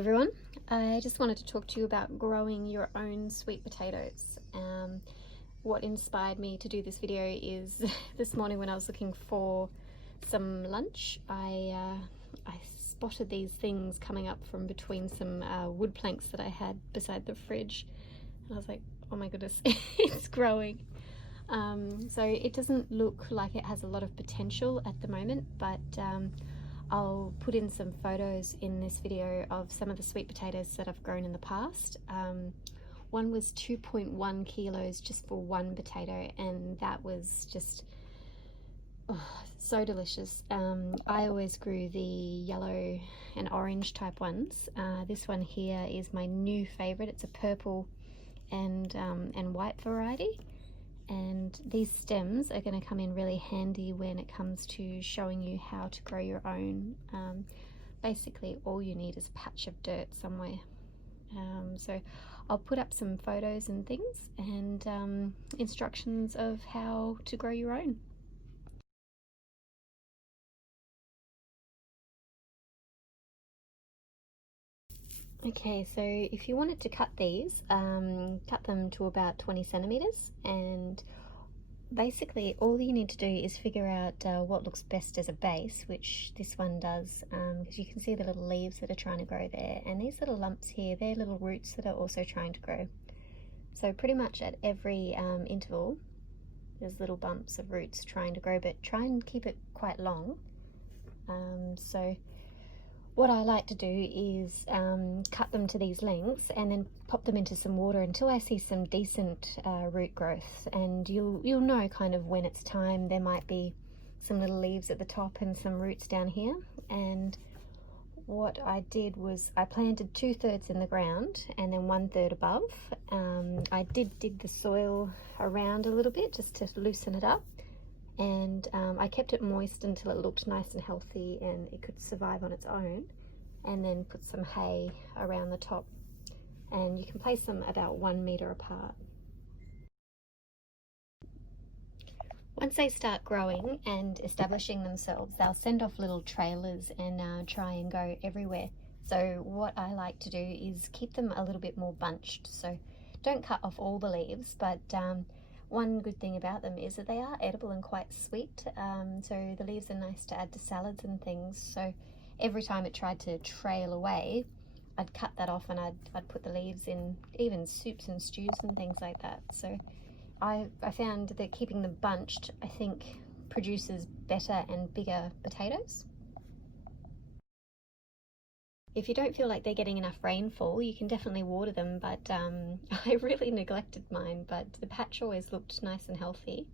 everyone. I just wanted to talk to you about growing your own sweet potatoes. What inspired me to do this video is this morning when I was looking for some lunch, I spotted these things coming up from between some wood planks that I had beside the fridge. And I was like, oh my goodness, it's growing. So it doesn't look like it has a lot of potential at the moment, but I'll put in some photos in this video of some of the sweet potatoes that I've grown in the past. One was 2.1 kilos just for one potato, and that was just so delicious. I always grew the yellow and orange type ones. This one here is my new favorite. It's a purple and white variety. And these stems are going to come in really handy when it comes to showing you how to grow your own. Basically all you need is a patch of dirt somewhere. So I'll put up some photos and things and instructions of how to grow your own. Okay, so if you wanted to cut these, cut them to about 20 centimeters, and basically all you need to do is figure out what looks best as a base, which this one does, because you can see the little leaves that are trying to grow there, and these little lumps here, they're little roots that are also trying to grow. So pretty much at every interval there's little bumps of roots trying to grow, but try and keep it quite long. So what I like to do is cut them to these lengths and then pop them into some water until I see some decent root growth, and you'll know kind of when it's time. There might be some little leaves at the top and some roots down here. And what I did was I planted 2/3 in the ground and then 1/3 above. I did dig the soil around a little bit just to loosen it up, and I kept it moist until it looked nice and healthy and it could survive on its own, and then put some hay around the top, and you can place them about 1 meter apart. Once they start growing and establishing themselves, they'll send off little trailers and try and go everywhere. So what I like to do is keep them a little bit more bunched. So don't cut off all the leaves, but one good thing about them is that they are edible and quite sweet. So the leaves are nice to add to salads and things. So every time it tried to trail away, I'd cut that off and I'd put the leaves in even soups and stews and things like that. So I found that keeping them bunched, I think, produces better and bigger potatoes. If you don't feel like they're getting enough rainfall, you can definitely water them, but I really neglected mine, but the patch always looked nice and healthy,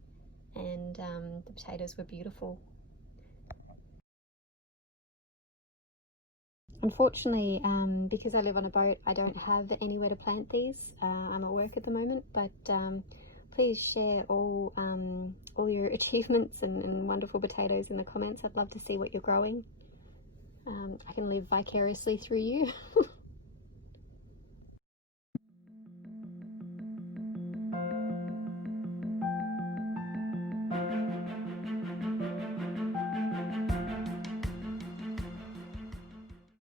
and the potatoes were beautiful. Unfortunately, because I live on a boat, I don't have anywhere to plant these. I'm at work at the moment, but please share all your achievements and wonderful potatoes in the comments. I'd love to see what you're growing. I can live vicariously through you.